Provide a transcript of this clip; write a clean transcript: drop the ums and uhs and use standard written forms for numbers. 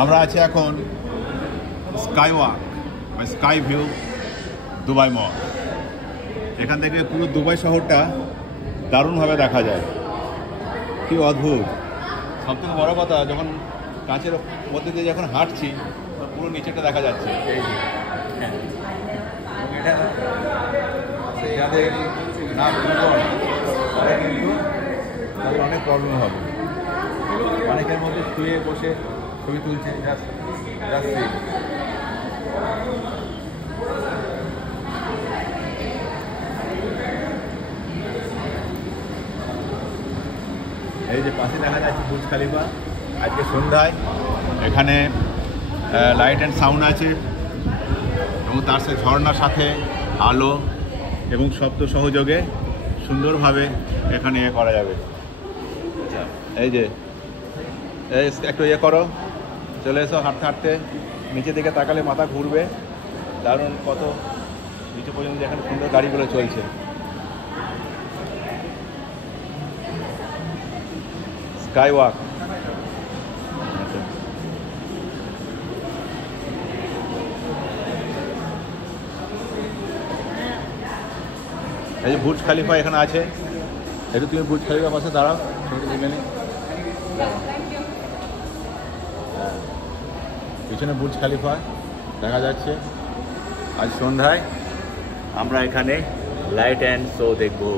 আমরা আছি এখন স্কাই ওয়াক বা স্কাই ভিউ দুবাই মল। এখান থেকে পুরো দুবাই শহরটা দারুণভাবে দেখা যায়, কি অদ্ভুত। সবথেকে বড় কথা, যখন কাঁচের মধ্যে দিয়ে যখন হাঁটছি পুরো নিচেটা দেখা যাচ্ছে। তাহলে অনেক প্রবলেম হবে। অনেকের মধ্যে শুয়ে বসে ছবি তুলছে, যাচ্ছি। এই যে পাশে দেখা যাচ্ছে বুর্জ খালিফা। আজকে সন্ধ্যায় এখানে লাইট অ্যান্ড সাউন্ড আছে এবং তার সাথে ঝর্ণার সাথে আলো এবং শব্দ সহযোগে সুন্দরভাবে এখানে করা যাবে। আচ্ছা, এই যে একটু করো, চলে এসো হাঁটতে হাঁটতে। নিচে দিকে তাকালে মাথা ঘুরবে, দারুণ কত নিচে পর্যন্ত এখানে সুন্দর গাড়িগুলো চলছে। Sky walk. এই যে বুর্জ খালিফা এখানে আছে, একটু তুমি বুর্জ খালিফার পাশে দাঁড়াও, পিছনে বুর্জ খালিফা দেখা যাচ্ছে। আজ সন্ধ্যায় আমরা এখানে লাইট অ্যান্ড শো দেখবো।